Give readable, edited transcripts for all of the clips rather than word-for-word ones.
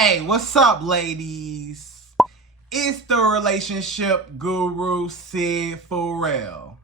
Hey, what's up, ladies? It's the relationship guru, Sydd Ferrell.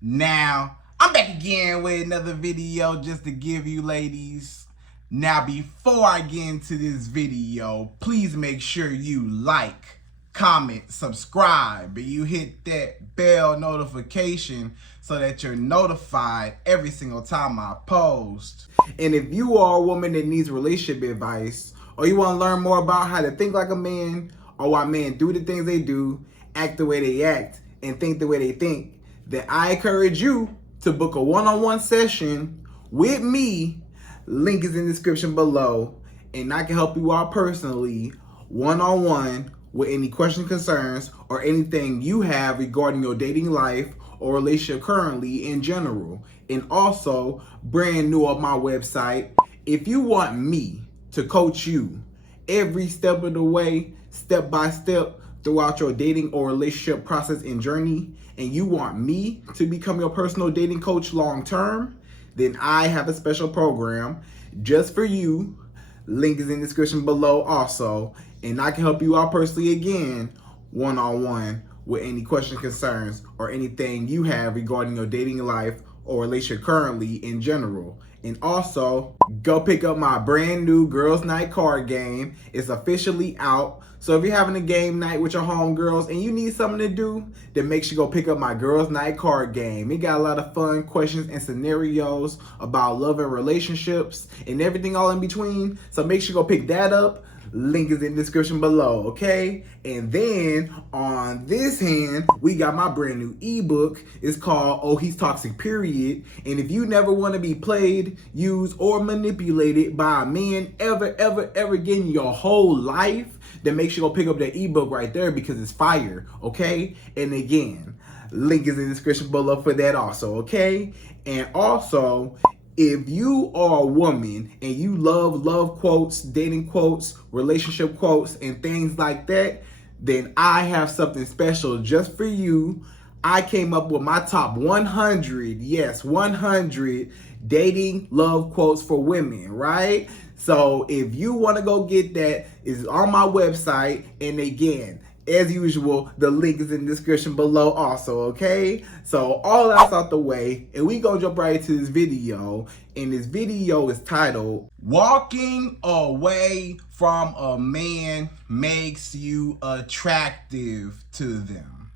Now, I'm back again with another video just to give you ladies. Now, before I get into this video, please make sure you like, comment, subscribe, and you hit that bell notification so that you're notified every single time I post. And if you are a woman that needs relationship advice, or you want to learn more about how to think like a man, or why men do the things they do, act the way they act, and think the way they think, then I encourage you to book a one-on-one session with me. Link is in the description below, and I can help you out personally, one-on-one, with any questions, concerns, or anything you have regarding your dating life or relationship currently in general. And also, brand new on my website, if you want me to coach you every step of the way, step by step, throughout your dating or relationship process and journey, and you want me to become your personal dating coach long term, then I have a special program just for you. Link is in the description below also, and I can help you out personally again, one-on-one, with any questions, concerns, or anything you have regarding your dating life or relationship currently in general. And also, go pick up my brand new Girls Night card game. It's officially out. So if you're having a game night with your homegirls and you need something to do, then make sure you go pick up my Girls Night card game. It got a lot of fun questions and scenarios about love and relationships and everything all in between. So make sure you go pick that up. Link is in the description below, okay? And then on this hand, we got my brand new ebook. It's called Oh He's Toxic Period. And if you never want to be played, used, or manipulated by a man ever again in your whole life, then make sure you go pick up that ebook right there because it's fire, okay? And again, link is in the description below for that also, okay? And also, if you are a woman and you love quotes, dating quotes, relationship quotes, and things like that, then I have something special just for you. I came up with my top 100, yes, 100 dating love quotes for women, right? So if you want to go get that, it's on my website. And again, as usual, the link is in the description below also, okay? So all that's out the way, and we gonna jump right into this video. And this video is titled, Walking Away from a Man Makes You Attractive to Them.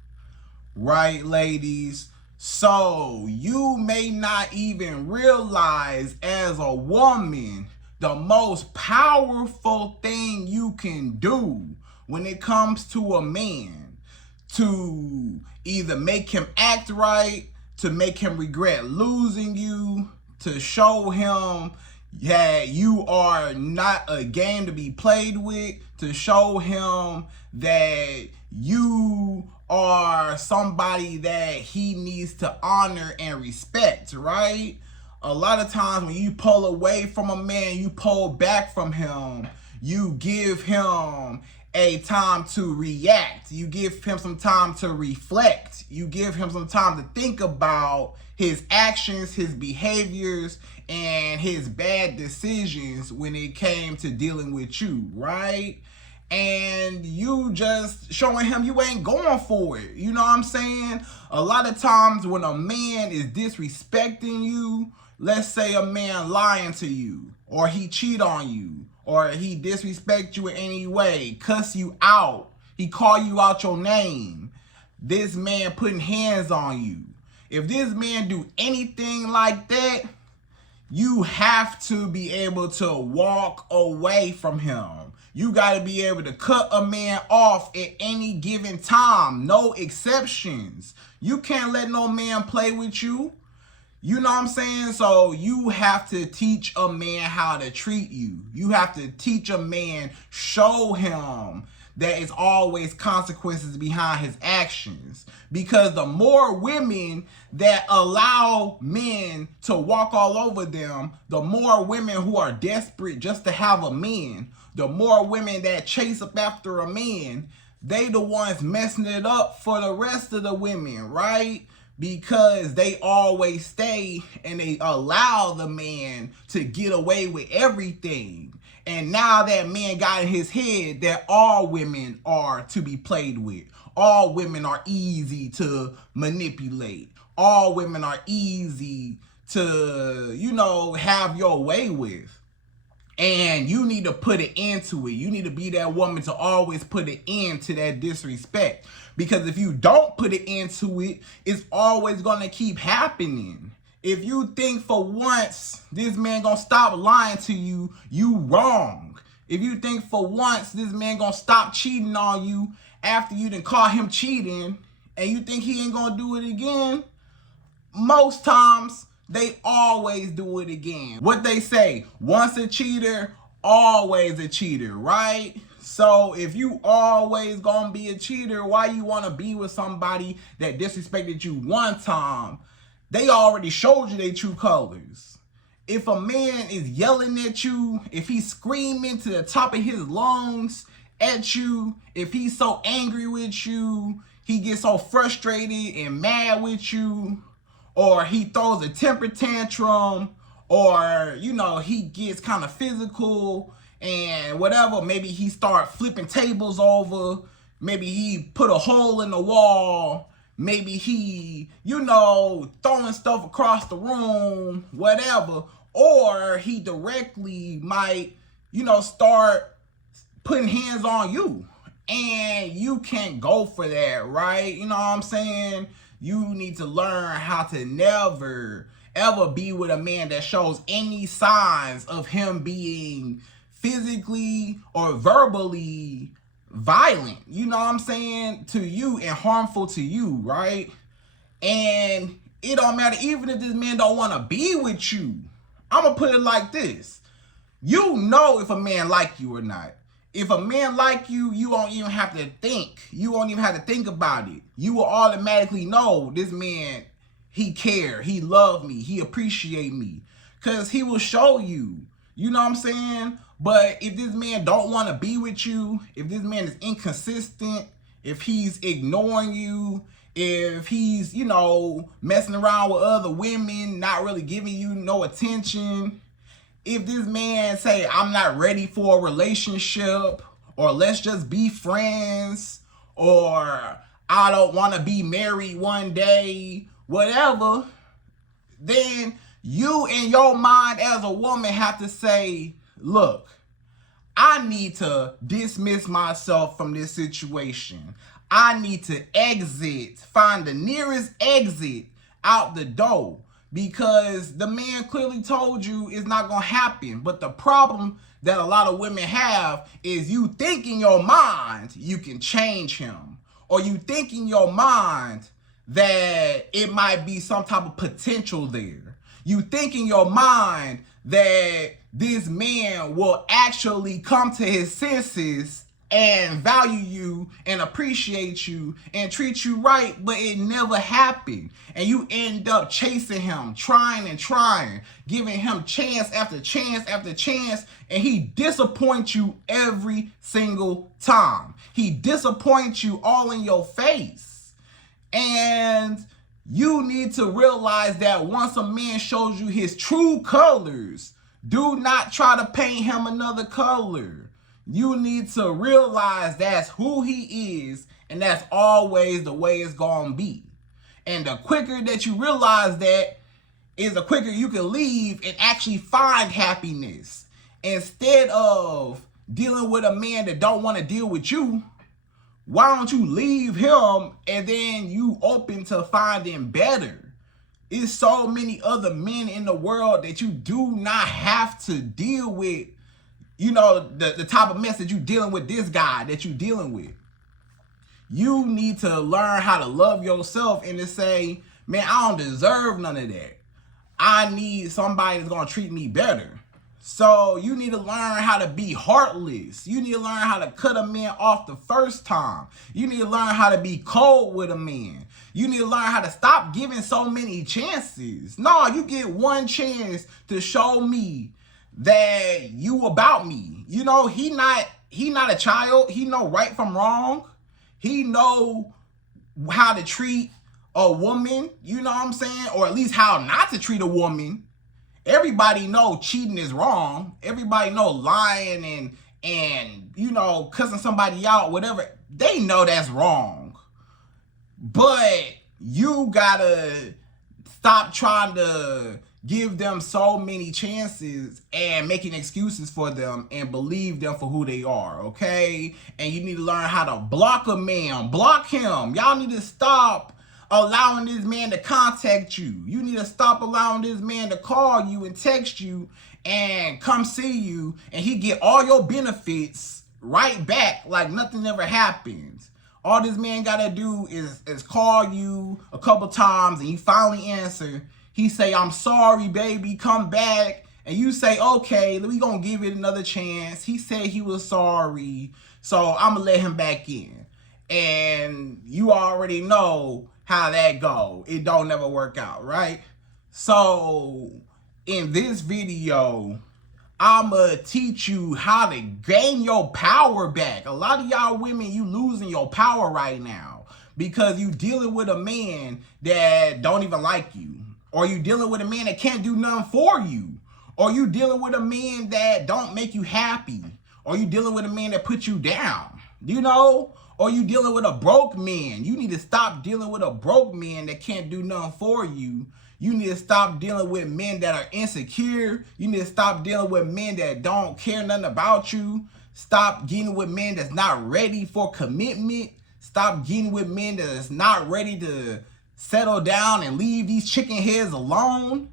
Right, ladies? So you may not even realize as a woman, the most powerful thing you can do when it comes to a man, to either make him act right, to make him regret losing you, to show him that you are not a game to be played with, to show him that you are somebody that he needs to honor and respect, right? A lot of times when you pull away from a man, you pull back from him, you give him a time to react. You give him some time to reflect. You give him some time to think about his actions, his behaviors, and his bad decisions when it came to dealing with you, right? And you just showing him you ain't going for it. You know what I'm saying? A lot of times when a man is disrespecting you, let's say a man lying to you, or he cheat on you, or he disrespect you in any way, cuss you out, he call you out your name, this man putting hands on you. If this man do anything like that, you have to be able to walk away from him. You got to be able to cut a man off at any given time, no exceptions. You can't let no man play with you. You know what I'm saying? So you have to teach a man how to treat you. You have to teach a man, show him that it's always consequences behind his actions. Because the more women that allow men to walk all over them, the more women who are desperate just to have a man, the more women that chase up after a man, they the ones messing it up for the rest of the women, right? because they always stay and they allow the man to get away with everything. And now that man got in his head that all women are to be played with. All women are easy to manipulate. All women are easy to, have your way with. And you need to put an end to it. You need to be that woman to always put an end to that disrespect. Because if you don't put an end to it, it's always going to keep happening. If you think for once this man going to stop lying to you, you wrong. If you think for once this man going to stop cheating on you after you done caught him cheating, and you think he ain't going to do it again, most times they always do it again. What they say, once a cheater, always a cheater, right? So if you always gonna be a cheater, why you wanna be with somebody that disrespected you one time? They already showed you their true colors. If a man is yelling at you, if he's screaming to the top of his lungs at you, if he's so angry with you, he gets so frustrated and mad with you, or he throws a temper tantrum, or, he gets kind of physical and whatever. Maybe he start flipping tables over. Maybe he put a hole in the wall. Maybe he, throwing stuff across the room, whatever. Or he directly might, start putting hands on you. And you can't go for that, right? You know what I'm saying? You need to learn how to never, ever be with a man that shows any signs of him being physically or verbally violent, you know what I'm saying, to you and harmful to you, right? And it don't matter, even if this man don't want to be with you. I'm going to put it like this. You know if a man like you or not. If a man like you, you won't even have to think. You won't even have to think about it. You will automatically know this man, he care, he love me, he appreciate me. Because he will show you. You know what I'm saying? But if this man don't want to be with you, if this man is inconsistent, if he's ignoring you, if he's, messing around with other women, not really giving you no attention, if this man say, I'm not ready for a relationship, or let's just be friends, or I don't want to be married one day, whatever, then you in your mind as a woman have to say, look, I need to dismiss myself from this situation. I need to exit, find the nearest exit out the door. Because the man clearly told you it's not going to happen. But the problem that a lot of women have is you think in your mind you can change him. Or you think in your mind that it might be some type of potential there. You think in your mind that this man will actually come to his senses and value you and appreciate you and treat you right, but it never happened. And you end up chasing him, trying and trying, giving him chance after chance after chance, and he disappoints you every single time. He disappoints you all in your face. And you need to realize that once a man shows you his true colors, do not try to paint him another color. You need to realize that's who he is, and that's always the way it's gonna be. And the quicker that you realize that is the quicker you can leave and actually find happiness. Instead of dealing with a man that don't want to deal with you, why don't you leave him and then you open to finding better? There's so many other men in the world that you do not have to deal with. The type of mess that you dealing with this guy that you dealing with. You need to learn how to love yourself and to say, man, I don't deserve none of that. I need somebody that's going to treat me better. So you need to learn how to be heartless. You need to learn how to cut a man off the first time. You need to learn how to be cold with a man. You need to learn how to stop giving so many chances. No, you get one chance to show me that you about me. He not a child. He know right from wrong. He know how to treat a woman, you know what I'm saying? Or at least how not to treat a woman. Everybody know cheating is wrong. Everybody know lying and you know, cussing somebody out, whatever. They know that's wrong. But you gotta stop trying to give them so many chances and making excuses for them and believe them for who they are, okay? And you need to learn how to block a man. Block him. Y'all need to stop allowing this man to contact you. You need to stop allowing this man to call you and text you and come see you, and he get all your benefits right back like nothing ever happens. All this man gotta do is call you a couple times and you finally answer. He say, I'm sorry, baby, come back. And you say, okay, we gonna give it another chance. He said he was sorry, so I'm gonna let him back in. And you already know how that go. It don't never work out, right? So in this video, I'ma teach you how to gain your power back. A lot of y'all women, you losing your power right now because you dealing with a man that don't even like you, or you dealing with a man that can't do nothing for you, or you dealing with a man that don't make you happy, or you dealing with a man that puts you down, you know? Or you dealing with a broke man. You need to stop dealing with a broke man that can't do nothing for you. You need to stop dealing with men that are insecure. You need to stop dealing with men that don't care nothing about you. Stop getting with men that's not ready for commitment. Stop getting with men that is not ready to settle down and leave these chicken heads alone.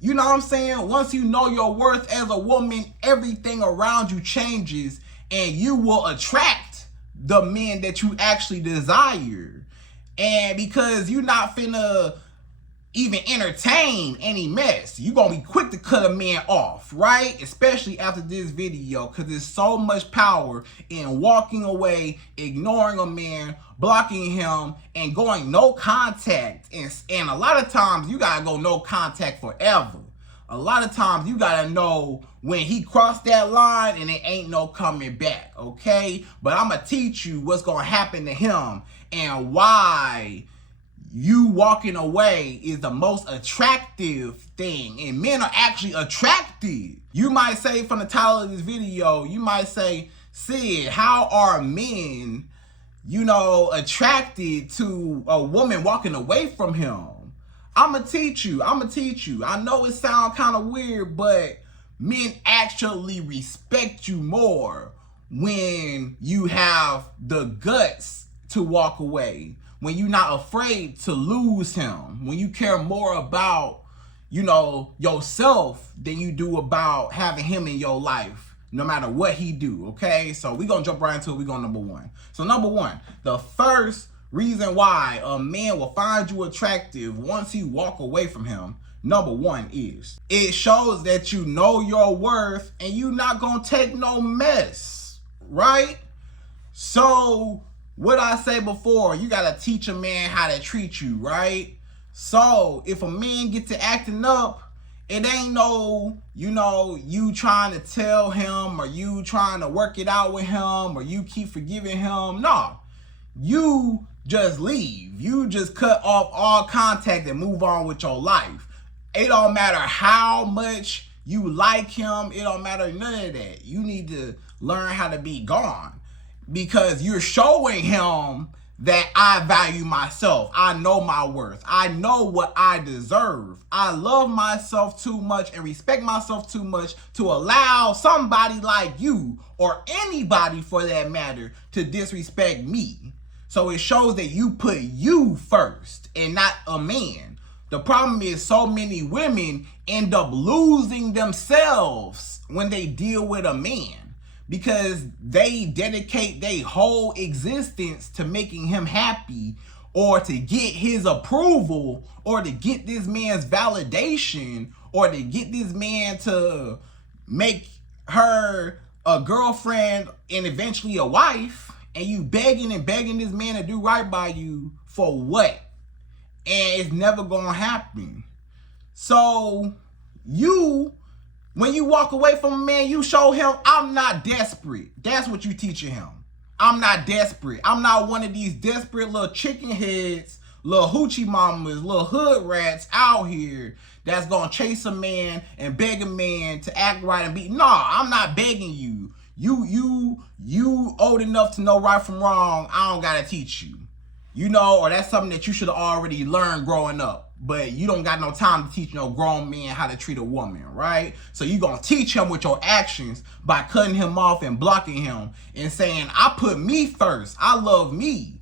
You know what I'm saying? Once you know your worth as a woman, everything around you changes and you will attract the men that you actually desire. And because you're not finna even entertain any mess, you're gonna be quick to cut a man off, right? Especially after this video, because there's so much power in walking away, ignoring a man, blocking him, and going no contact. And a lot of times you gotta go no contact forever. A lot of times you gotta know when he crossed that line and it ain't no coming back, okay? But I'm gonna teach you what's gonna happen to him and why you walking away is the most attractive thing. And men are actually attracted. You might say from the title of this video, you might say, Syd, how are men, you know, attracted to a woman walking away from him? I'm gonna teach you. I know it sounds kind of weird, but men actually respect you more when you have the guts to walk away, when you're not afraid to lose him, when you care more about, you know, yourself than you do about having him in your life, no matter what he do, okay? So we're gonna jump right into it. We're going number one. So number one, the first reason why a man will find you attractive once you walk away from him, number one, is it shows that you know your worth and you not gonna take no mess, right? So what I say before, you gotta teach a man how to treat you, right? So if a man get to acting up, it ain't no, you know, you trying to tell him or you trying to work it out with him or you keep forgiving him. No, you just leave. You just cut off all contact and move on with your life. It don't matter how much you like him. It don't matter none of that. You need to learn how to be gone because you're showing him that I value myself. I know my worth. I know what I deserve. I love myself too much and respect myself too much to allow somebody like you or anybody for that matter to disrespect me. So it shows that you put you first and not a man. The problem is so many women end up losing themselves when they deal with a man because they dedicate their whole existence to making him happy or to get his approval or to get this man's validation or to get this man to make her a girlfriend and eventually a wife. And you begging and begging this man to do right by you for what? And it's never gonna happen. So when you walk away from a man, you show him I'm not desperate. That's what you teaching him. I'm not desperate. I'm not one of these desperate little chicken heads little hoochie mamas, little hood rats out here that's gonna chase a man and beg a man to act right and be. Nah, I'm not begging you. You old enough to know right from wrong. I don't gotta teach you. You know, or that's something that you should have already learned growing up. But you don't got no time to teach no grown man how to treat a woman, right? So you gonna teach him with your actions by cutting him off and blocking him and saying, I put me first. I love me.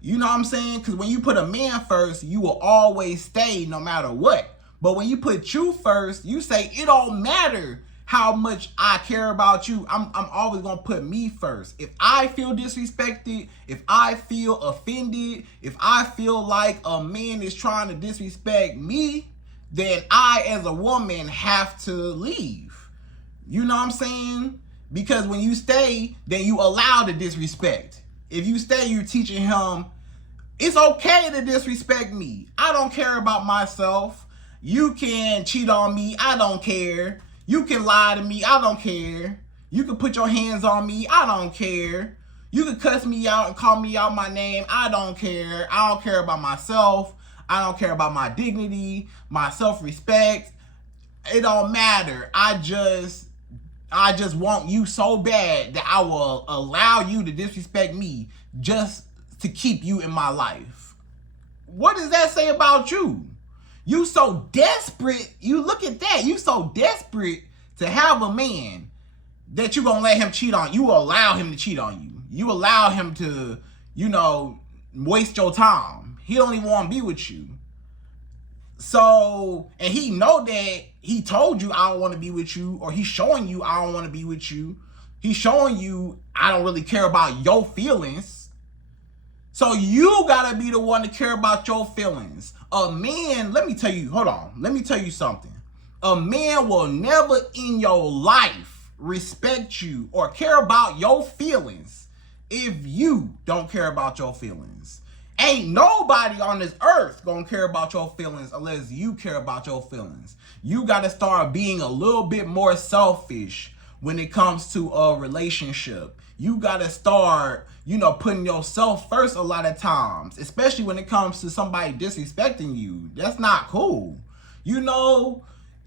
You know what I'm saying? Because when you put a man first, you will always stay no matter what. But when you put you first, you say, it don't matter how much I care about you. I'm always gonna put me first. If I feel disrespected, if I feel offended, if I feel like a man is trying to disrespect me, then I as a woman have to leave. You know what I'm saying? Because when you stay, then you allow the disrespect. If you stay, you're teaching him, it's okay to disrespect me. I don't care about myself. You can cheat on me, I don't care. You can lie to me, I don't care. You can put your hands on me, I don't care. You can cuss me out and call me out my name, I don't care. I don't care about myself. I don't care about my dignity, my self-respect. It don't matter. I just want you so bad that I will allow you to disrespect me just to keep you in my life. What does that say about you? You so desperate, you look at that, you so desperate to have a man that you gonna let him cheat on you. You allow him to cheat on you. You allow him to, waste your time. He don't even want to be with you. So, and he know that he told you I don't want to be with you, or he's showing you I don't want to be with you. He's showing you I don't really care about your feelings. So you gotta be the one to care about your feelings. A man, let me tell you something. A man will never in your life respect you or care about your feelings if you don't care about your feelings. Ain't nobody on this earth gonna care about your feelings unless you care about your feelings. You gotta start being a little bit more selfish when it comes to a relationship. You gotta start, putting yourself first a lot of times, especially when it comes to somebody disrespecting you. That's not cool,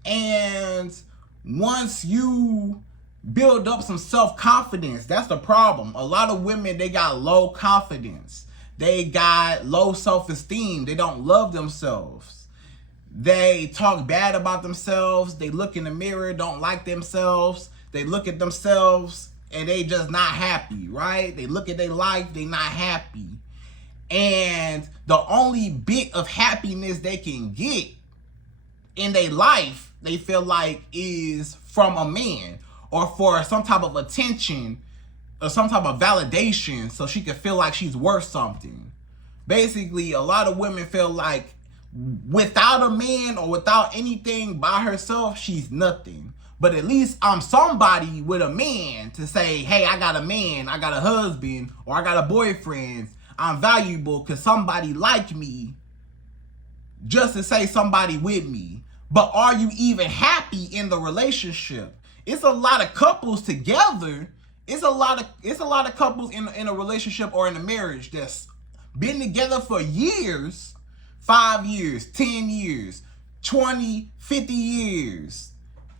and once you build up some self-confidence, that's the problem. A lot of women, they got low confidence. They got low self-esteem. They don't love themselves. They talk bad about themselves. They look in the mirror, don't like themselves. They look at themselves and they just not happy, right? They look at their life, they not happy. And the only bit of happiness they can get in their life, they feel like is from a man or for some type of attention or some type of validation so she can feel like she's worth something. Basically, a lot of women feel like without a man or without anything by herself, she's nothing. But at least I'm somebody with a man to say, hey, I got a man, I got a husband, or I got a boyfriend. I'm valuable because somebody like me, just to say somebody with me. But are you even happy in the relationship? It's a lot of couples together. It's a lot of couples in a relationship or in a marriage that's been together for years, 5 years, 10 years, 20, 50 years.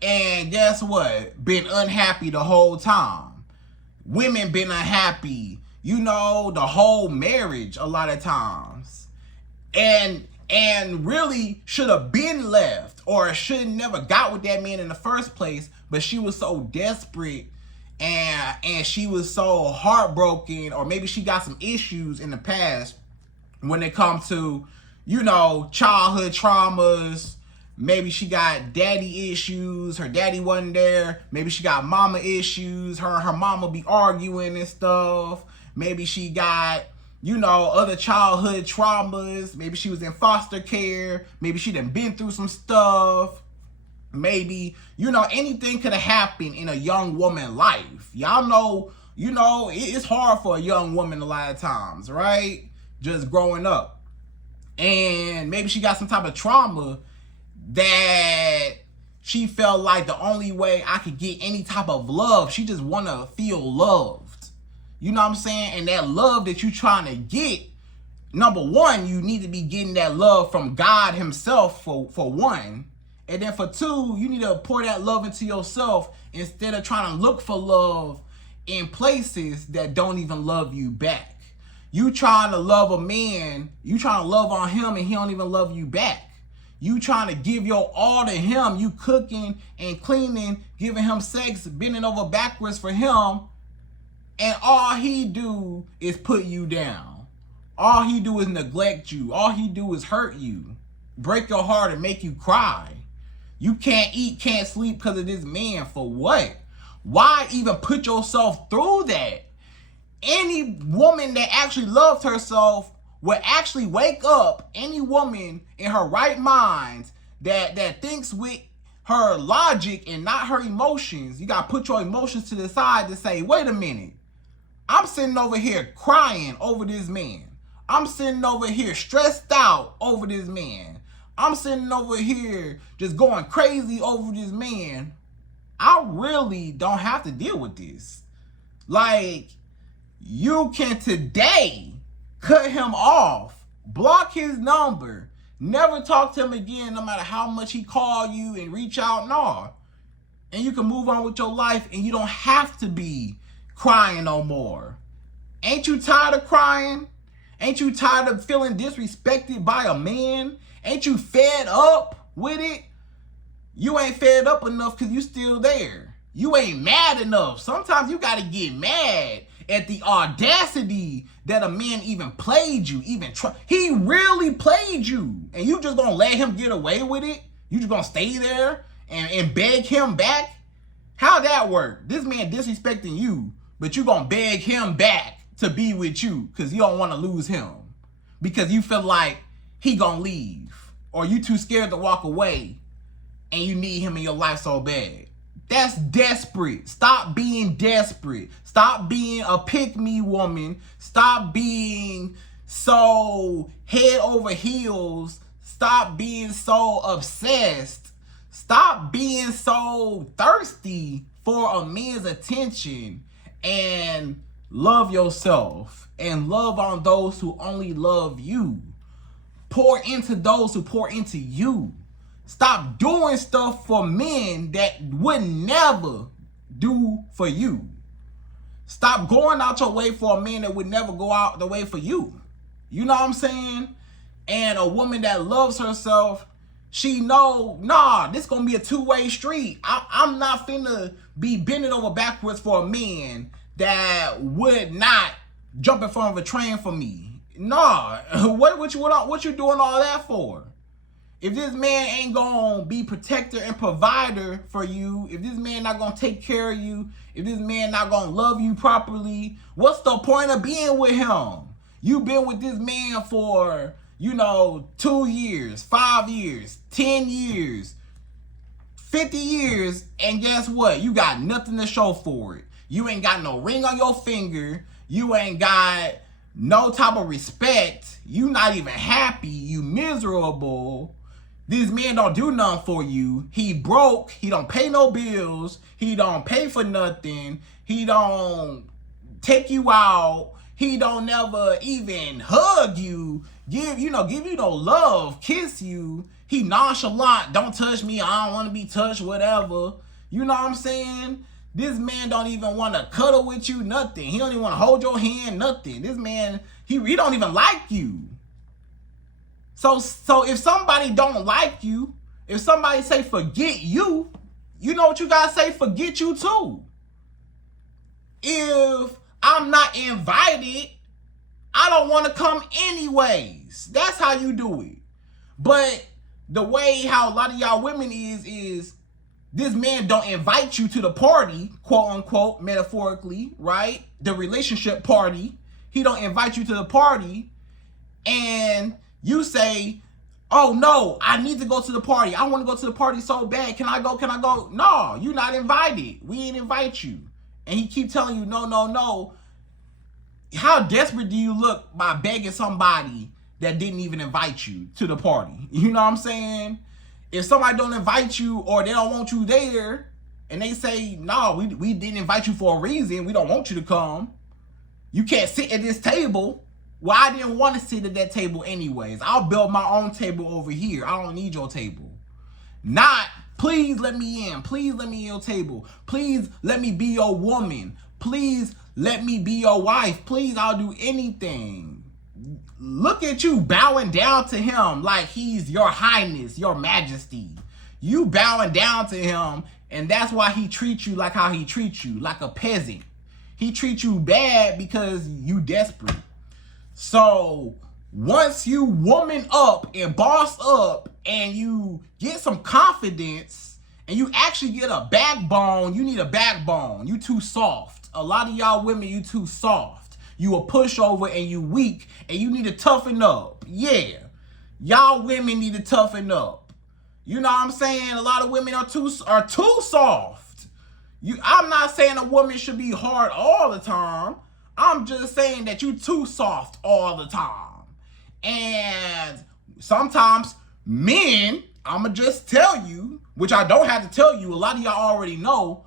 And guess what? Been unhappy the whole time. Women been unhappy, the whole marriage a lot of times. And really should have been left or should never got with that man in the first place, but she was so desperate and she was so heartbroken, or maybe she got some issues in the past when it comes to, childhood traumas. Maybe she got daddy issues, her daddy wasn't there. Maybe she got mama issues, her and her mama be arguing and stuff. Maybe she got, other childhood traumas. Maybe she was in foster care. Maybe she done been through some stuff. Maybe, anything could have happened in a young woman's life. Y'all know, it's hard for a young woman a lot of times, right? Just growing up. And maybe she got some type of trauma that she felt like the only way I could get any type of love, she just want to feel loved. You know what I'm saying? And that love that you trying to get, number one, you need to be getting that love from God himself for one. And then for two, you need to pour that love into yourself instead of trying to look for love in places that don't even love you back. You trying to love a man, you trying to love on him and he don't even love you back. You trying to give your all to him, you cooking and cleaning, giving him sex, bending over backwards for him, and all he do is put you down. All he do is neglect you. All he do is hurt you, break your heart and make you cry. You can't eat, can't sleep because of this man. For what? Why even put yourself through that? Any woman that actually loved herself would actually wake up. Any woman in her right mind that thinks with her logic and not her emotions. You got to put your emotions to the side to say, wait a minute. I'm sitting over here crying over this man. I'm sitting over here stressed out over this man. I'm sitting over here just going crazy over this man. I really don't have to deal with this. Like, you can today cut him off, block his number, never talk to him again, no matter how much he call you and reach out and all. And you can move on with your life and you don't have to be crying no more. Ain't you tired of crying? Ain't you tired of feeling disrespected by a man? Ain't you fed up with it? You ain't fed up enough because you still there. You ain't mad enough. Sometimes you got to get mad at the audacity that a man even played you, he really played you. And you just gonna let him get away with it? You just gonna stay there and beg him back? How that work? This man disrespecting you, but you gonna beg him back to be with you because you don't want to lose him. Because you feel like he gonna leave. Or you too scared to walk away and you need him in your life so bad. That's desperate. Stop being desperate. Stop being a pick-me woman. Stop being so head over heels. Stop being so obsessed. Stop being so thirsty for a man's attention and love yourself and love on those who only love you. Pour into those who pour into you. Stop doing stuff for men that would never do for you. Stop going out your way for a man that would never go out the way for you. You know what I'm saying? And a woman that loves herself, she know, nah, this gonna be a two-way street. I'm not finna be bending over backwards for a man that would not jump in front of a train for me. Nah, what you doing all that for? If this man ain't gonna be protector and provider for you, if this man not gonna take care of you, if this man not gonna love you properly, what's the point of being with him? You been with this man for, 2 years, 5 years, 10 years, 50 years, and guess what? You got nothing to show for it. You ain't got no ring on your finger. You ain't got no type of respect. You not even happy. You miserable. This man don't do nothing for you. He broke. He don't pay no bills. He don't pay for nothing. He don't take you out. He don't never even hug you, give you no love, kiss you. He nonchalant. Don't touch me. I don't want to be touched, whatever. You know what I'm saying? This man don't even want to cuddle with you, nothing. He don't even want to hold your hand, nothing. This man, he don't even like you. So if somebody don't like you, if somebody say forget you, you know what you gotta say? Forget you too. If I'm not invited, I don't want to come anyways. That's how you do it. But the way how a lot of y'all women is this man don't invite you to the party, quote unquote, metaphorically, right? The relationship party. He don't invite you to the party, and you say, oh no, I need to go to the party. I want to go to the party so bad. Can I go? Can I go? No, you're not invited. We ain't invite you. And he keep telling you, no, no, no. How desperate do you look by begging somebody that didn't even invite you to the party? You know what I'm saying? If somebody don't invite you or they don't want you there, and they say, no, we didn't invite you for a reason. We don't want you to come. You can't sit at this table. Well, I didn't want to sit at that table anyways. I'll build my own table over here. I don't need your table. Not, please let me in. Please let me in your table. Please let me be your woman. Please let me be your wife. Please, I'll do anything. Look at you bowing down to him like he's your highness, your majesty. You bowing down to him, and that's why he treats you like how he treats you, like a peasant. He treats you bad because you desperate. So once you woman up and boss up and you get some confidence and you actually get a backbone, you need a backbone. You too soft. A lot of y'all women, you too soft. You a pushover and you weak and you need to toughen up. Yeah. Y'all women need to toughen up. You know what I'm saying? A lot of women are too soft. I'm not saying a woman should be hard all the time. I'm just saying that you too soft all the time. And sometimes men, I'ma just tell you, which I don't have to tell you, a lot of y'all already know,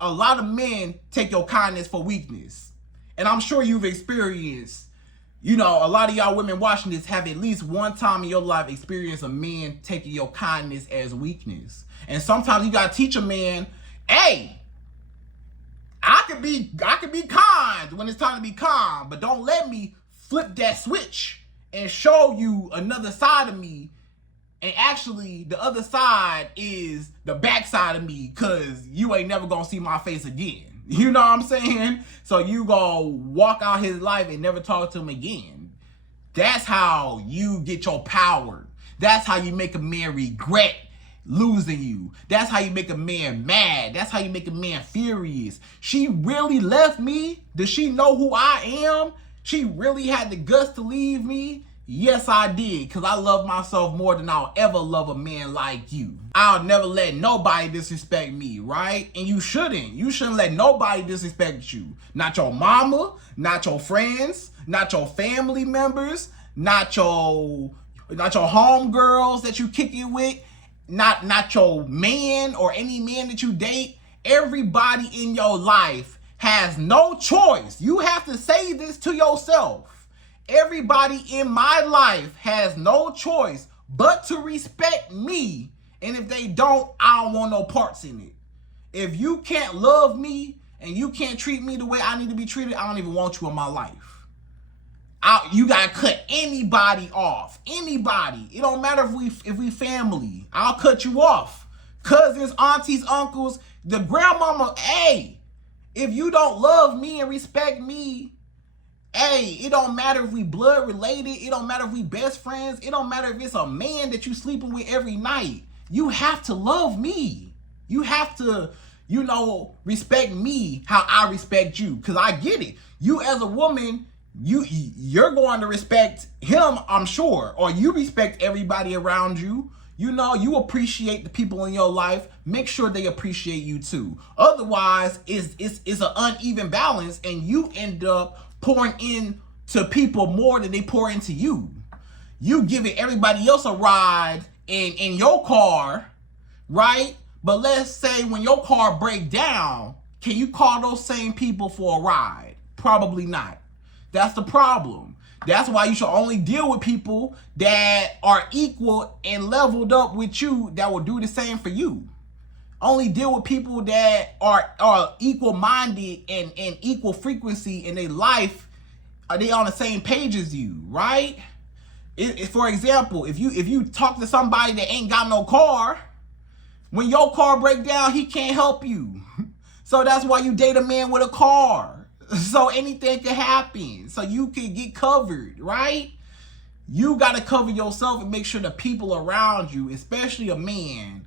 a lot of men take your kindness for weakness. And I'm sure you've experienced, you know, a lot of y'all women watching this have at least one time in your life experienced a man taking your kindness as weakness. And sometimes you gotta teach a man, hey, I could be kind when it's time to be kind, but don't let me flip that switch and show you another side of me. And actually, the other side is the backside of me, because you ain't never gonna see my face again. You know what I'm saying? So you gonna walk out his life and never talk to him again. That's how you get your power. That's how you make a man regret losing you. That's how you make a man mad. That's how you make a man furious. She really left me? Does she know who I am? She really had the guts to leave me? Yes, I did, because I love myself more than I'll ever love a man like you. I'll never let nobody disrespect me, right? And you shouldn't. You shouldn't let nobody disrespect you. Not your mama, not your friends, not your family members, not your homegirls that you kick it with, not your man or any man that you date. Everybody in your life has no choice. You have to say this to yourself. Everybody in my life has no choice but to respect me. And if they don't, I don't want no parts in it. If you can't love me and you can't treat me the way I need to be treated, I don't even want you in my life. You gotta cut anybody off. Anybody. It don't matter if we family. I'll cut you off. Cousins, aunties, uncles, the grandmama. Hey, if you don't love me and respect me, hey, it don't matter if we blood related. It don't matter if we best friends. It don't matter if it's a man that you sleeping with every night. You have to love me. You have to, you know, respect me how I respect you. Because I get it. You as a woman, you're going to respect him, I'm sure. Or you respect everybody around you. You know, you appreciate the people in your life. Make sure they appreciate you too. Otherwise, it's an uneven balance and you end up pouring into people more than they pour into you. You giving everybody else a ride in your car, right? But let's say when your car break down, can you call those same people for a ride? Probably not. That's the problem. That's why you should only deal with people that are equal and leveled up with you that will do the same for you. Only deal with people that are equal-minded and equal frequency in their life. Are they on the same page as you, right? For example, if you talk to somebody that ain't got no car, when your car break down, he can't help you. So that's why you date a man with a car. So anything can happen. So you can get covered, right? You got to cover yourself and make sure the people around you, especially a man,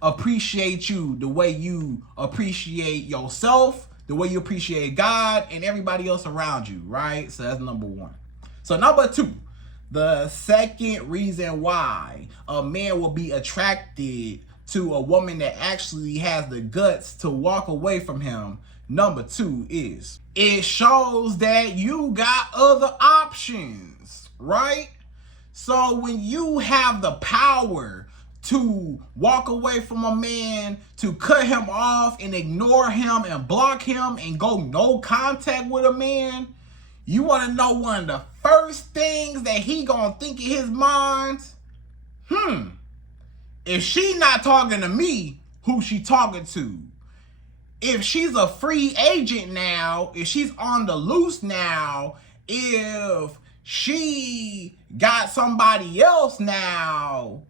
appreciate you the way you appreciate yourself, the way you appreciate God and everybody else around you, right? So that's number one. So number two, the second reason why a man will be attracted to a woman that actually has the guts to walk away from him, number two, is it shows that you got other options, right? So when you have the power to walk away from a man, to cut him off and ignore him and block him and go no contact with a man, You want to know one of the first things that he gonna think in his mind? If she not talking to me, who she talking to? If she's a free agent now, if she's on the loose now, if she got somebody else now,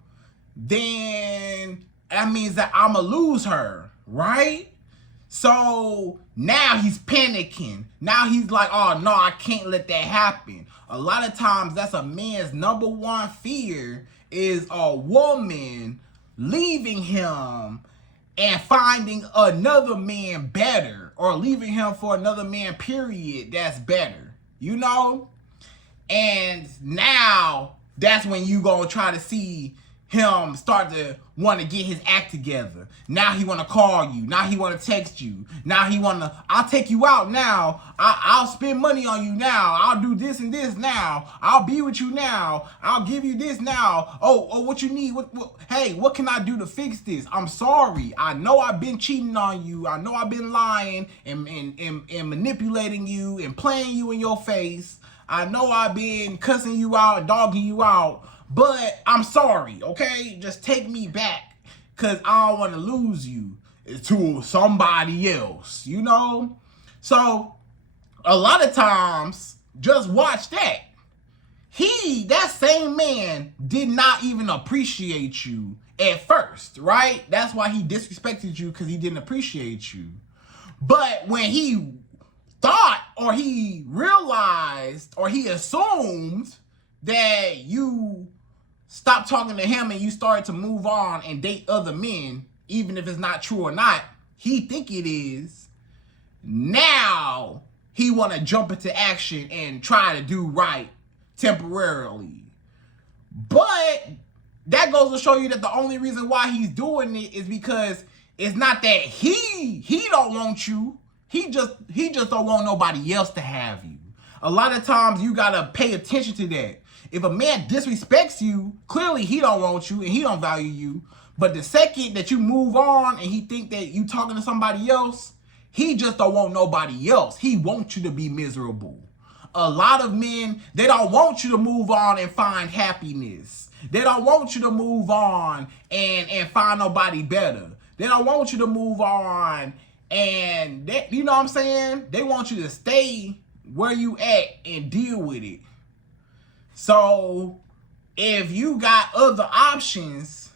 then that means that I'ma lose her, right? So now he's panicking. Now he's like, oh no, I can't let that happen. A lot of times that's a man's number one fear, is a woman leaving him and finding another man better, or leaving him for another man, period, that's better, you know? And now that's when you gonna try to see him start to want to get his act together. Now he want to call you. Now he want to text you. Now he want to, I'll take you out now. I'll spend money on you now. I'll do this and this now. I'll be with you now. I'll give you this now. Oh, what you need? Hey, what can I do to fix this? I'm sorry. I know I've been cheating on you. I know I've been lying and manipulating you and playing you in your face. I know I've been cussing you out, dogging you out. But I'm sorry, okay? Just take me back, because I don't want to lose you to somebody else, you know? So, a lot of times, just watch that. That same man, did not even appreciate you at first, right? That's why he disrespected you, because he didn't appreciate you. But when he thought, or he realized, or he assumed that you stop talking to him and you started to move on and date other men, even if it's not true or not, he think it is. Now he want to jump into action and try to do right temporarily. But that goes to show you that the only reason why he's doing it is because it's not that he don't want you. He just don't want nobody else to have you. A lot of times you gotta pay attention to that. If a man disrespects you, clearly he don't want you and he don't value you. But the second that you move on and he think that you talking to somebody else, he just don't want nobody else. He wants you to be miserable. A lot of men, they don't want you to move on and find happiness. They don't want you to move on and find nobody better. They don't want you to move on and, you know what I'm saying? They want you to stay where you at and deal with it. So, if you got other options,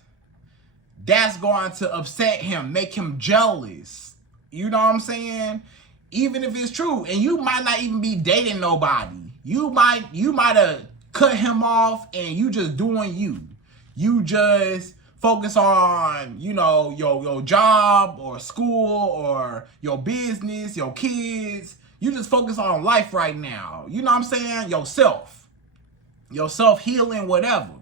that's going to upset him, make him jealous. You know what I'm saying? Even if it's true, and you might not even be dating nobody. You might have cut him off and you just doing you. You just focus on, you know, your job or school or your business, your kids. You just focus on life right now. You know what I'm saying? Yourself. Your self-healing, whatever.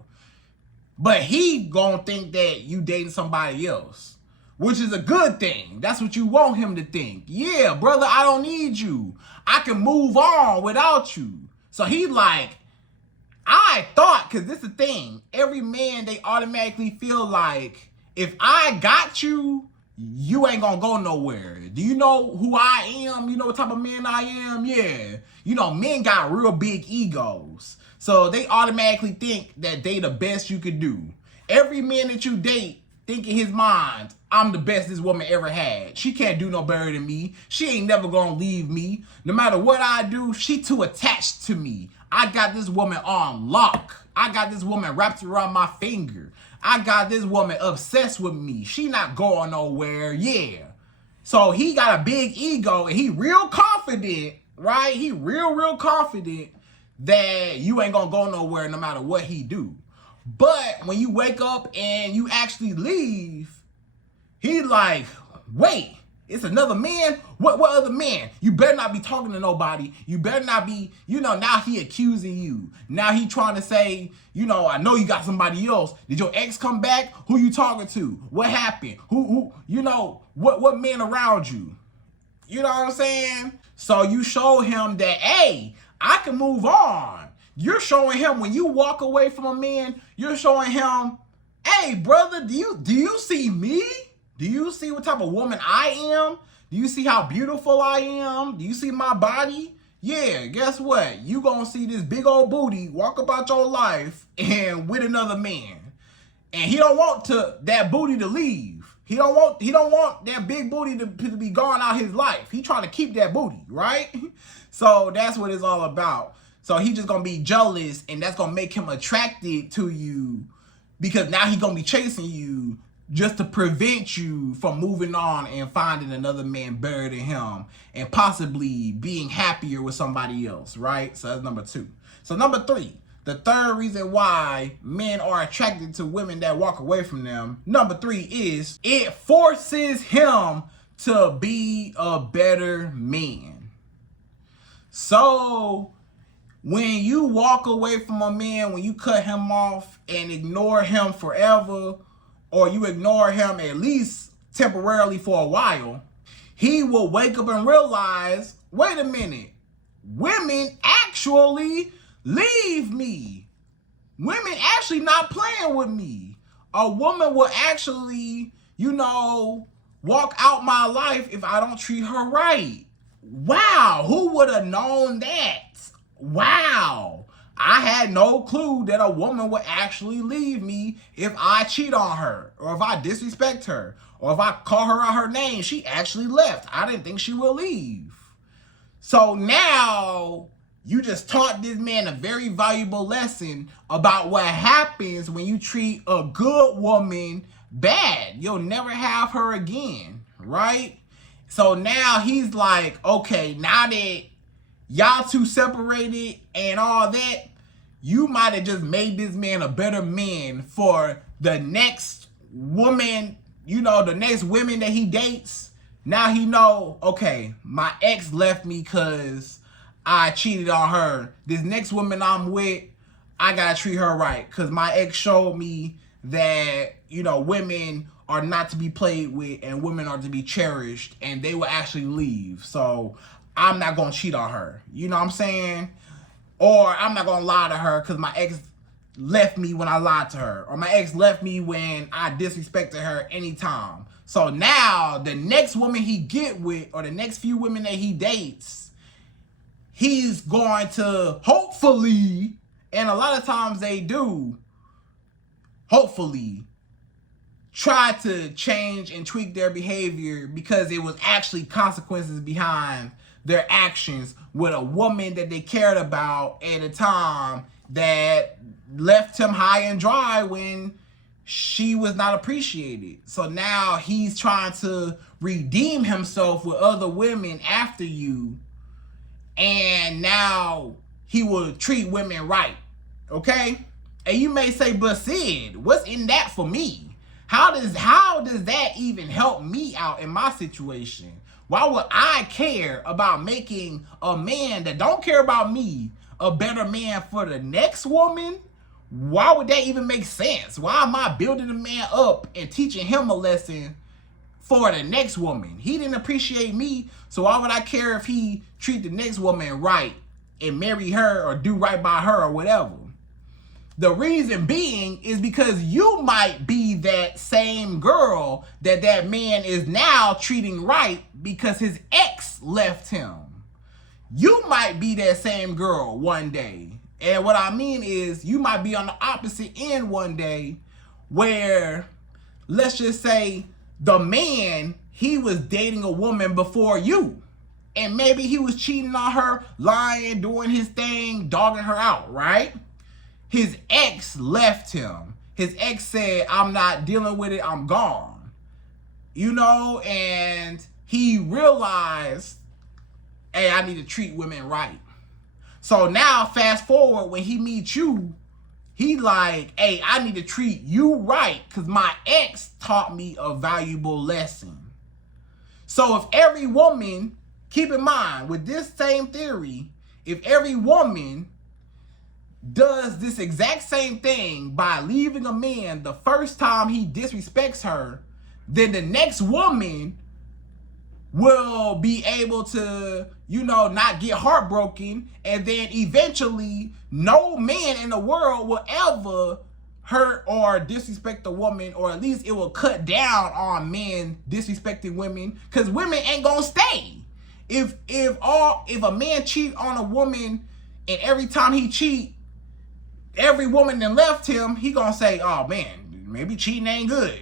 But he gonna think that you dating somebody else, which is a good thing. That's what you want him to think. Yeah, brother, I don't need you. I can move on without you. So he like, I thought, because this is the thing, every man, they automatically feel like, if I got you, you ain't gonna go nowhere. Do you know who I am? You know what type of man I am? Yeah. You know, men got real big egos. So they automatically think that they the best you could do. Every man that you date think in his mind, I'm the best this woman ever had. She can't do no better than me. She ain't never gonna leave me. No matter what I do, she too attached to me. I got this woman on lock. I got this woman wrapped around my finger. I got this woman obsessed with me. She not going nowhere, yeah. So he got a big ego and he real confident, right? He real confident that you ain't gonna go nowhere no matter what he do. But when you wake up and you actually leave, he like, wait, it's another man? What other man? You better not be talking to nobody. You better not be, you know, now he accusing you. Now he trying to say, you know, I know you got somebody else. Did your ex come back? Who you talking to? What happened? Who you know, what men around you? You know what I'm saying? So you show him that, hey, I can move on. You're showing him when you walk away from a man, you're showing him, hey, brother, do you see me? Do you see what type of woman I am? Do you see how beautiful I am? Do you see my body? yeah, guess what? You gonna see this big old booty walk about your life and with another man. And he don't want that booty to leave. He don't want that big booty to be gone out his life. He trying to keep that booty, right? So that's what it's all about. So he just gonna be jealous, and that's gonna make him attracted to you, because now he gonna be chasing you just to prevent you from moving on and finding another man better than him and possibly being happier with somebody else, right? So that's number 2. So number 3, the third reason why men are attracted to women that walk away from them, number 3, is it forces him to be a better man. So when you walk away from a man, when you cut him off and ignore him forever, or you ignore him at least temporarily for a while, he will wake up and realize, wait a minute, women actually leave me. Women actually not playing with me. A woman will actually, walk out my life if I don't treat her right. Wow, who would have known that? Wow. I had no clue that a woman would actually leave me if I cheat on her, or if I disrespect her, or if I call her out her name. She actually left. I didn't think she would leave. So now you just taught this man a very valuable lesson about what happens when you treat a good woman bad. You'll never have her again, right? So now he's like, okay, now that y'all two separated and all that, you might have just made this man a better man for the next woman, the next women that he dates. Now he know, okay, my ex left me because I cheated on her. This next woman I'm with, I gotta treat her right, because my ex showed me that, women are not to be played with and women are to be cherished, and they will actually leave. So I'm not gonna cheat on her. You know what I'm saying? Or I'm not gonna lie to her because my ex left me when I lied to her. Or my ex left me when I disrespected her anytime. So now the next woman he get with, or the next few women that he dates, he's going to hopefully, and a lot of times they do, hopefully, try to change and tweak their behavior because it was actually consequences behind their actions with a woman that they cared about at a time that left him high and dry when she was not appreciated. So now he's trying to redeem himself with other women after you, and now he will treat women right, okay? And you may say, but Syd, what's in that for me? How does that even help me out in my situation? Why would I care about making a man that don't care about me a better man for the next woman? Why would that even make sense? Why am I building a man up and teaching him a lesson for the next woman? He didn't appreciate me, so why would I care if he treat the next woman right and marry her or do right by her or whatever? The reason being is because you might be that same girl that man is now treating right because his ex left him. You might be that same girl one day. And what I mean is you might be on the opposite end one day where, let's just say, the man, he was dating a woman before you. And maybe he was cheating on her, lying, doing his thing, dogging her out, right? His ex left him. His ex said, I'm not dealing with it, I'm gone. And he realized, hey, I need to treat women right. So now, fast forward, when he meets you, he like, hey, I need to treat you right because my ex taught me a valuable lesson. So if every woman, keep in mind, with this same theory, if every woman does this exact same thing by leaving a man the first time he disrespects her, then the next woman will be able to, not get heartbroken, and then eventually no man in the world will ever hurt or disrespect a woman, or at least it will cut down on men disrespecting women, because women ain't gonna stay. If a man cheat on a woman and every time he cheat, every woman that left him, he gonna say, oh man, maybe cheating ain't good.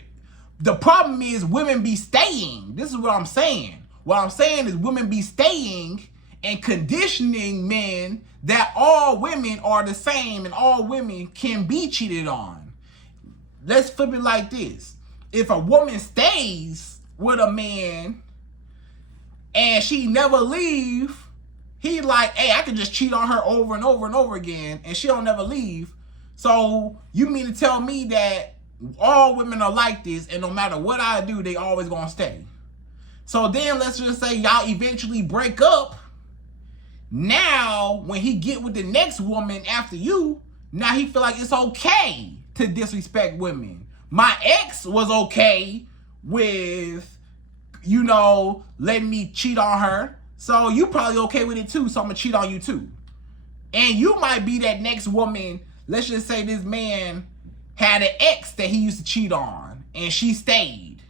The problem is women be staying. This is what I'm saying. What I'm saying is women be staying and conditioning men that all women are the same and all women can be cheated on. Let's flip it like this. If a woman stays with a man and she never leave, he like, hey, I can just cheat on her over and over and over again and she don't never leave. So you mean to tell me that all women are like this and no matter what I do, they always gonna stay? So then let's just say y'all eventually break up. Now, when he get with the next woman after you, now he feel like it's okay to disrespect women. My ex was okay with, you know, letting me cheat on her. So you probably okay with it too, so I'm gonna cheat on you too. And you might be that next woman. Let's just say this man had an ex that he used to cheat on and she stayed.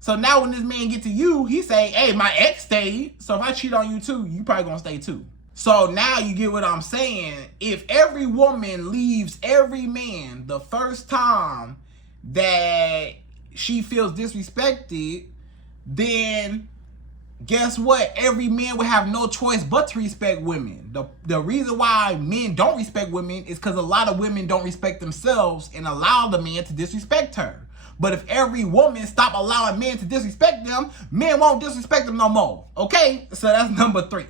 So now when this man get to you, he say, hey, my ex stayed. So if I cheat on you too, you probably gonna stay too. So now you get what I'm saying. If every woman leaves every man the first time that she feels disrespected, then guess what? Every man would have no choice but to respect women. The reason why men don't respect women is because a lot of women don't respect themselves and allow the man to disrespect her. But if every woman stop allowing men to disrespect them, men won't disrespect them no more. Okay? So that's number 3.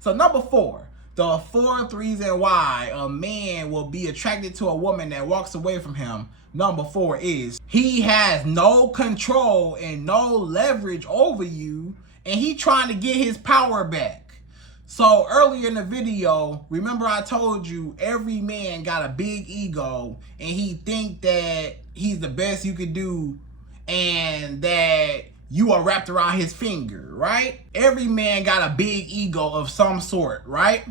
So number 4, the 4 reasons why a man will be attracted to a woman that walks away from him. Number 4 is he has no control and no leverage over you, and he trying to get his power back. So earlier in the video, remember I told you every man got a big ego and he think that he's the best you could do and that you are wrapped around his finger, right? Every man got a big ego of some sort, right?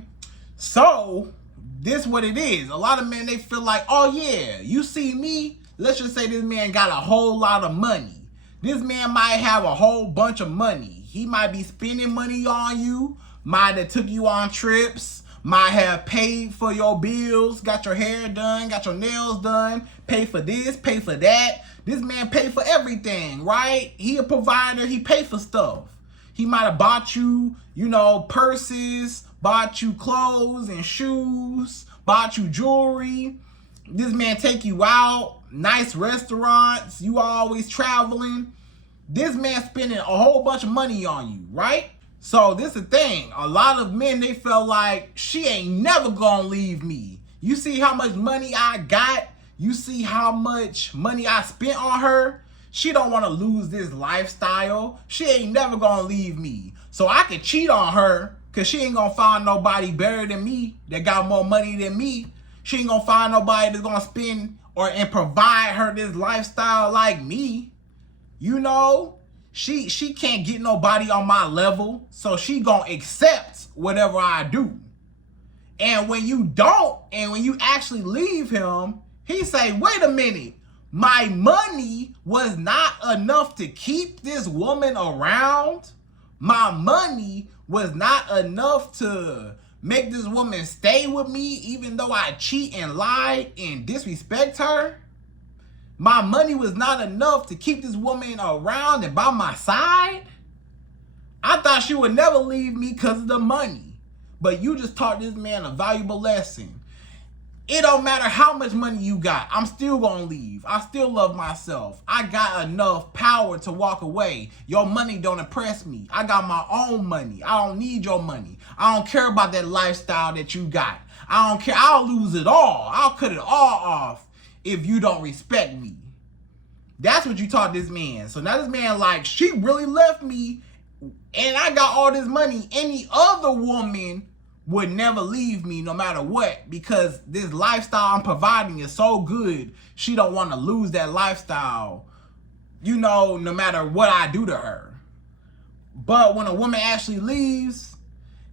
So this what it is. A lot of men, they feel like, oh yeah, you see me, let's just say this man got a whole lot of money. This man might have a whole bunch of money. He might be spending money on you, might have took you on trips, might have paid for your bills, got your hair done, got your nails done, pay for this, pay for that. This man pay for everything, right? He a provider, he pay for stuff. He might have bought you, you know, purses, bought you clothes and shoes, bought you jewelry. This man take you out, nice restaurants, you always traveling. This man spending a whole bunch of money on you, right? So this is the thing. A lot of men, they feel like she ain't never gonna leave me. You see how much money I got? You see how much money I spent on her? She don't want to lose this lifestyle. She ain't never gonna leave me. So I can cheat on her because she ain't gonna find nobody better than me that got more money than me. She ain't gonna find nobody that's gonna spend and provide her this lifestyle like me. You know, she can't get nobody on my level, so she gonna accept whatever I do. And when you don't, and when you actually leave him, he say, wait a minute, my money was not enough to keep this woman around. My money was not enough to make this woman stay with me even though I cheat and lie and disrespect her. My money was not enough to keep this woman around and by my side. I thought she would never leave me because of the money. But you just taught this man a valuable lesson. It don't matter how much money you got. I'm still gonna leave. I still love myself. I got enough power to walk away. Your money don't impress me. I got my own money. I don't need your money. I don't care about that lifestyle that you got. I don't care. I'll lose it all. I'll cut it all off if you don't respect me. That's what you taught this man. So now this man like, she really left me and I got all this money. Any other woman would never leave me no matter what, because this lifestyle I'm providing is so good, she don't want to lose that lifestyle, you know, no matter what I do to her. But when a woman actually leaves,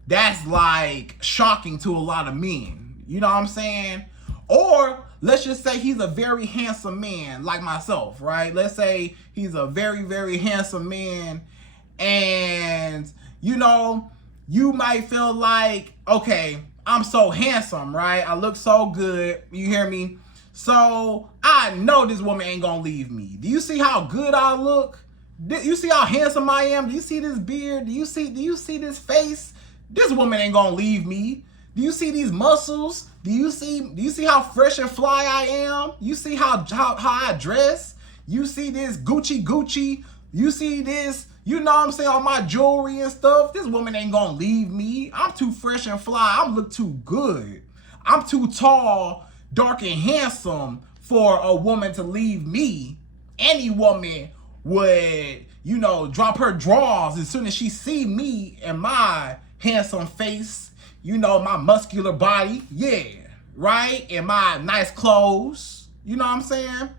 that's like shocking to a lot of men. You know what I'm saying? Or let's just say he's a very handsome man like myself, right? Let's say he's a very, very handsome man and, you know, you might feel like, okay, I'm so handsome, right? I look so good. You hear me? So I know this woman ain't gonna leave me. Do you see how good I look? Do you see how handsome I am? Do you see this beard? Do you see this face? This woman ain't gonna leave me. Do you see these muscles? Do you see how fresh and fly I am? You see how I dress? You see this Gucci? You see this, you know what I'm saying, all my jewelry and stuff? This woman ain't gonna leave me. I'm too fresh and fly. I look too good. I'm too tall, dark, and handsome for a woman to leave me. Any woman would, you know, drop her drawers as soon as she see me and my handsome face, you know, my muscular body, yeah, right? And my nice clothes, you know what I'm saying?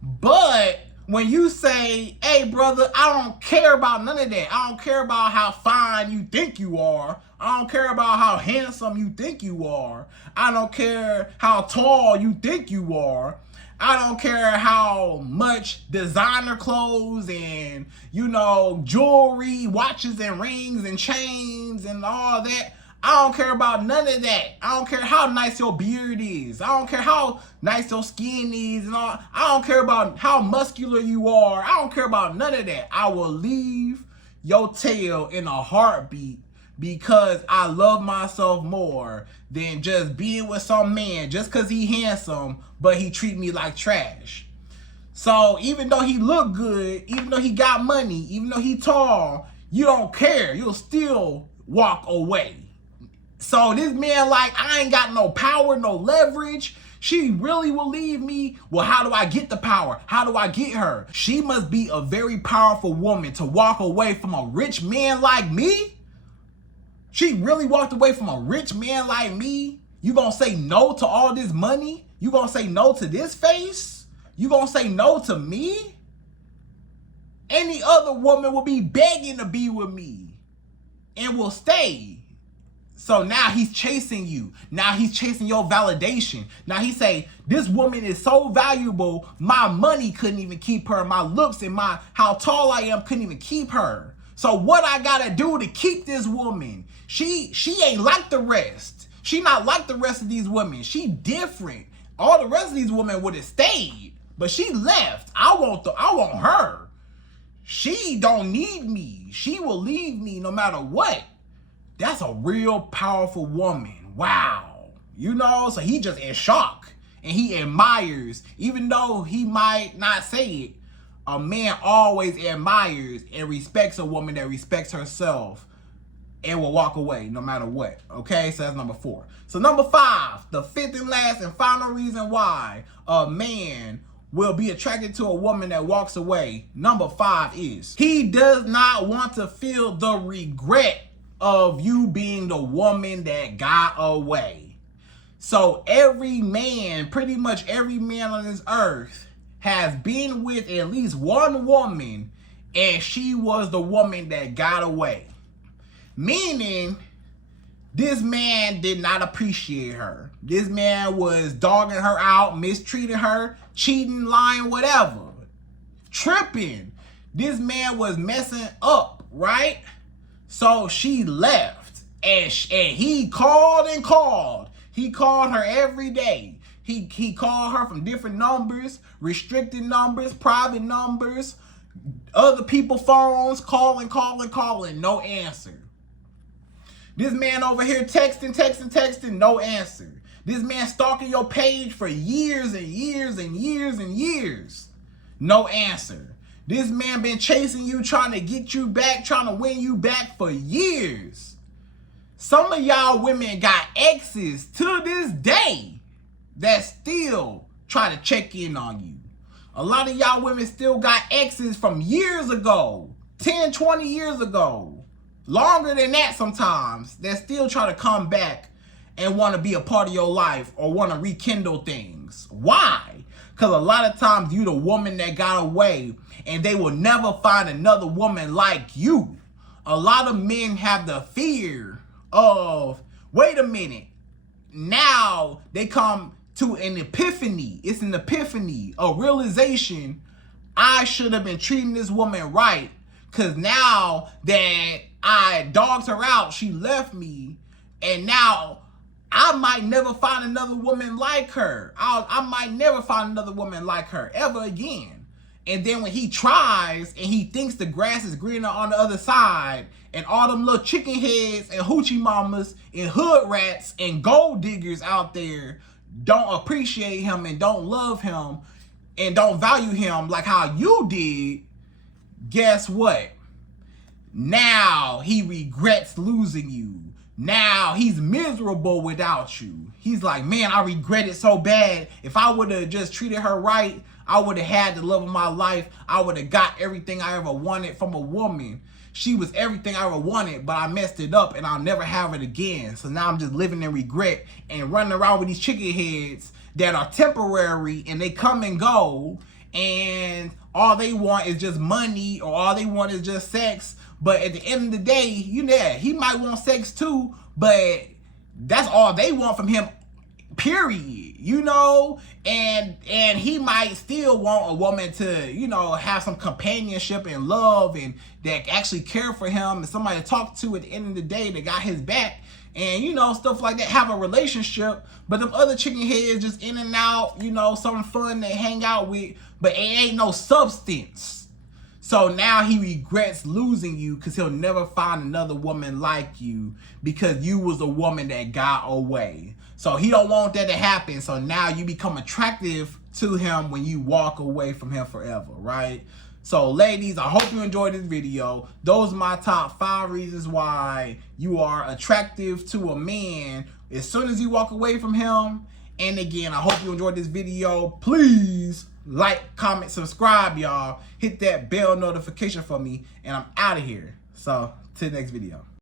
But when you say, hey, brother, I don't care about none of that. I don't care about how fine you think you are. I don't care about how handsome you think you are. I don't care how tall you think you are. I don't care how much designer clothes and, you know, jewelry, watches and rings and chains and all that. I don't care about none of that. I don't care how nice your beard is. I don't care how nice your skin is and all. I don't care about how muscular you are. I don't care about none of that. I will leave your tail in a heartbeat because I love myself more than just being with some man just because he handsome, but he treat me like trash. So even though he look good, even though he got money, even though he tall, you don't care. You'll still walk away. So this man like, I ain't got no power, no leverage. She really will leave me. Well, how do I get the power? How do I get her? She must be a very powerful woman to walk away from a rich man like me. She really walked away from a rich man like me. You gonna say no to all this money? You gonna say no to this face? You gonna say no to me? Any other woman will be begging to be with me and will stay. So now he's chasing you. Now he's chasing your validation. Now he say, this woman is so valuable, my money couldn't even keep her. My looks and how tall I am couldn't even keep her. So what I gotta do to keep this woman? She ain't like the rest. She not like the rest of these women. She different. All the rest of these women would have stayed, but she left. I want her. She don't need me. She will leave me no matter what. That's a real powerful woman. Wow. You know, so he just in shock and he admires, even though he might not say it, a man always admires and respects a woman that respects herself and will walk away no matter what. Okay, so that's number 4. So number 5, the 5th and last and final reason why a man will be attracted to a woman that walks away. Number 5 is he does not want to feel the regret of you being the woman that got away. So every man, pretty much every man on this earth has been with at least one woman and she was the woman that got away. Meaning this man did not appreciate her. This man was dogging her out, mistreating her, cheating, lying, whatever. Tripping. This man was messing up, right? So she left and he called and called. He called her every day. He called her from different numbers, restricted numbers, private numbers, other people's phones, calling, no answer. This man over here texting, no answer. This man stalking your page for years and years and years and years, no answer. This man been chasing you, trying to get you back, trying to win you back for years. Some of y'all women got exes to this day that still try to check in on you. A lot of y'all women still got exes from years ago, 10, 20 years ago, longer than that sometimes, that still try to come back and want to be a part of your life or want to rekindle things. Why? Because a lot of times you the woman that got away and they will never find another woman like you. A lot of men have the fear of, wait a minute, now they come to an epiphany. It's an epiphany, a realization. I should have been treating this woman right because now that I dogged her out, she left me, and now I might never find another woman like her. I might never find another woman like her ever again. And then when he tries and he thinks the grass is greener on the other side, and all them little chicken heads and hoochie mamas and hood rats and gold diggers out there don't appreciate him and don't love him and don't value him like how you did, guess what? Now he regrets losing you. Now he's miserable without you. He's like, man, I regret it so bad. If I would have just treated her right, I would have had the love of my life. I would have got everything I ever wanted from a woman. She was everything I ever wanted, but I messed it up and I'll never have it again. So now I'm just living in regret and running around with these chicken heads that are temporary and they come and go, and all they want is just money, or all they want is just sex. But at the end of the day, you know, he might want sex too, but that's all they want from him, period, you know? And he might still want a woman to, you know, have some companionship and love, and that actually care for him, and somebody to talk to at the end of the day that got his back, and, you know, stuff like that, have a relationship. But them other chicken heads just in and out, you know, something fun they hang out with, but it ain't no substance. So now he regrets losing you because he'll never find another woman like you, because you was a woman that got away. So he don't want that to happen. So now you become attractive to him when you walk away from him forever, right? So ladies, I hope you enjoyed this video. Those are my top 5 reasons why you are attractive to a man as soon as you walk away from him. And again, I hope you enjoyed this video. Please like, comment, subscribe, y'all. Hit that bell notification for me, and I'm out of here. So, to the next video.